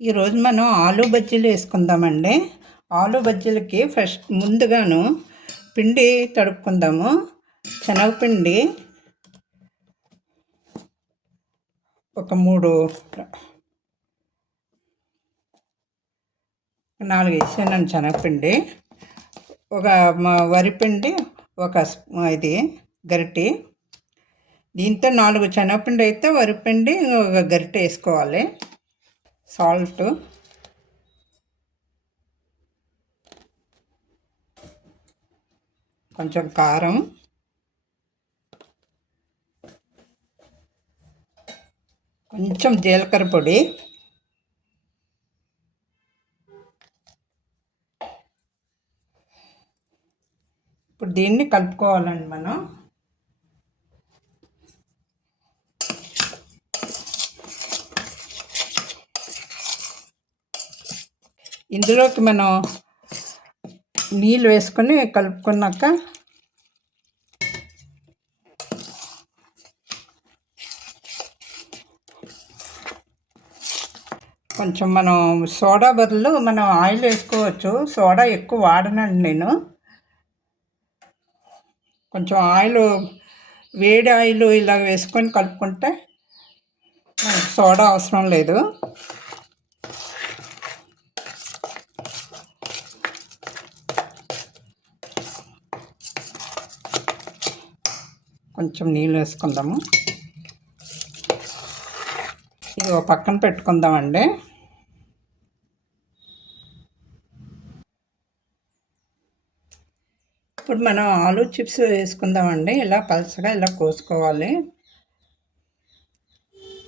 ఈరోజు మనం ఆలు బజ్జీలు వేసుకుందామండి. ఆలు బజ్జీలకి ఫస్ట్ ముందుగాను పిండి తడుపుకుందాము. శనగపిండి ఒక 4 వేసానండి. శనగపిండి ఒక వరిపిండి ఒక ఇది గరిటె. దీంతో 4 శనగపిండి అయితే వరిపిండి ఒక గరిటె వేసుకోవాలి. సాల్ట్, కొంచెం కారం, కొంచెం జీలకర్ర పొడి, ఇప్పుడు దీన్ని కలుపుకోవాలండి మనం. ఇందులోకి మనం నీళ్ళు వేసుకొని కలుపుకున్నాక కొంచెం మనం సోడా బదులు మనం ఆయిల్ వేసుకోవచ్చు. సోడా ఎక్కువ వాడనండి నేను. కొంచెం ఆయిల్, వేడి ఆయిల్ ఇలా వేసుకొని కలుపుకుంటే సోడా అవసరం లేదు. కొంచెం నీళ్ళు వేసుకుందాము. ఇది ఒక పక్కన పెట్టుకుందామండి. ఇప్పుడు మనం ఆలు చిప్స్ వేసుకుందామండి. ఇలా పలచగా ఇలా కోసుకోవాలి.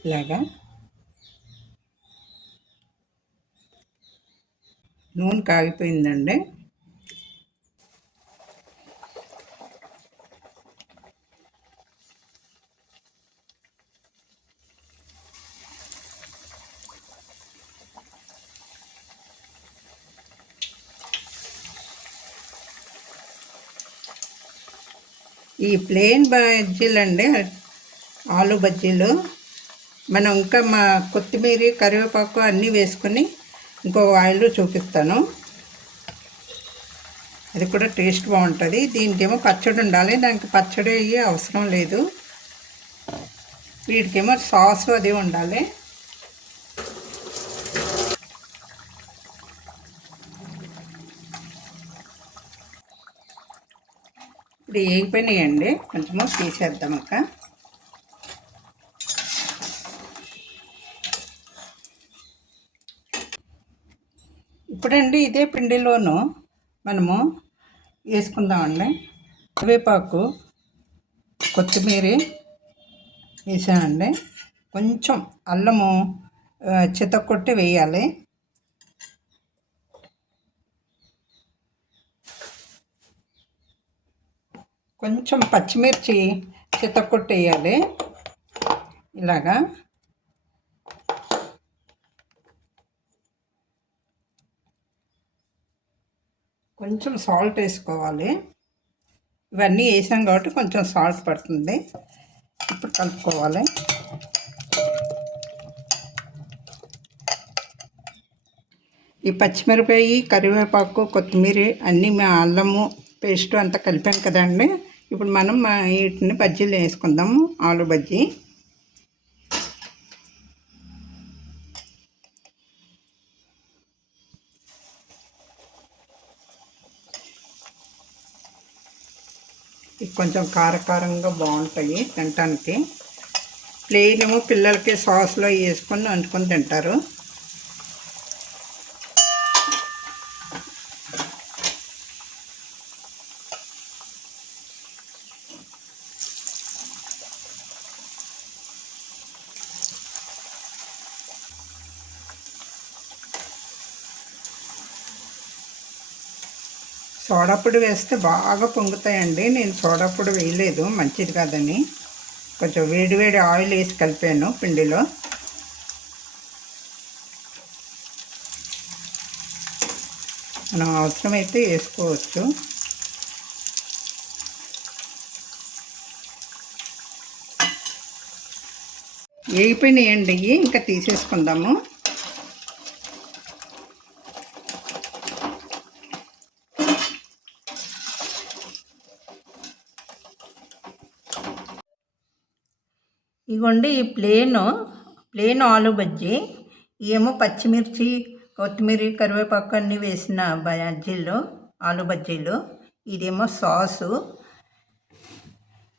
ఇలాగా నూనె కాగిపోయిందండి. ఈ ప్లెయిన్ బజ్జీలు అండి, ఆలు బజ్జీలు. మనం ఇంకా కొత్తిమీర, కరివేపాకు అన్నీ వేసుకొని ఇంకో ఆయిల్ చూపిస్తాను. అది కూడా టేస్ట్ బాగుంటుంది. దీనికేమో పచ్చడి ఉండాలి, దానికి పచ్చడి అయ్యి అవసరం లేదు. వీటికేమో సాస్ అది ఉండాలి. ఇప్పుడు వేగిపోయినాయండి, కొంచెము తీసేద్దాం. అక్క ఇప్పుడండి ఇదే పిండిలోనూ మనము వేసుకుందామండి. కరివేపాకు, కొత్తిమీర వేసానండి. కొంచెం అల్లము చితక్కొట్టి వేయాలి. కొంచెం పచ్చిమిర్చి చితక్కొట్టి వేయాలి. ఇలాగా కొంచెం సాల్ట్ వేసుకోవాలి. ఇవన్నీ వేసాం కాబట్టి కొంచెం సాల్ట్ పడుతుంది. ఇప్పుడు కలుపుకోవాలి. ఈ పచ్చిమిరపకాయ, కరివేపాకు, కొత్తిమీర అన్నీ అల్లము పేస్ట్ అంతా కలిపాం కదండి. ఇప్పుడు మనం వీటిని బజ్జీలు వేసుకుందాము. ఆలు బజ్జీ కొంచెం కారకారంగా బాగుంటాయి తినటానికి. ప్లెయిన్ ఏమో పిల్లలకి సాస్లో వేసుకొని వండుకొని తింటారు. సోడాపొడి వేస్తే బాగా పొంగుతాయండి. నేను సోడాపొడి వేయలేదు, మంచిది కాదని. కొంచెం వేడివేడి ఆయిల్ వేసి కలిపాను పిండిలో. మనం అవసరమైతే వేసుకోవచ్చు. వేగిపోయినాయండి, ఇంకా తీసేసుకుందాము. ఇగోండి ఈ ప్లేన్ ఆలు బజ్జీ. ఏమో పచ్చిమిర్చి, కొత్తిమీర, కరివేపాకు అన్నీ వేసిన బజ్జీలు, ఆలు బజ్జీలు. ఇదేమో సాసు.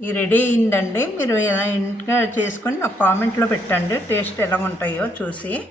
ఇది రెడీ అయిందండి. మీరు ఎలా ఇంట్లో చేసుకొని నాకు కామెంట్లో పెట్టండి టేస్ట్ ఎలా ఉంటాయో చూసి.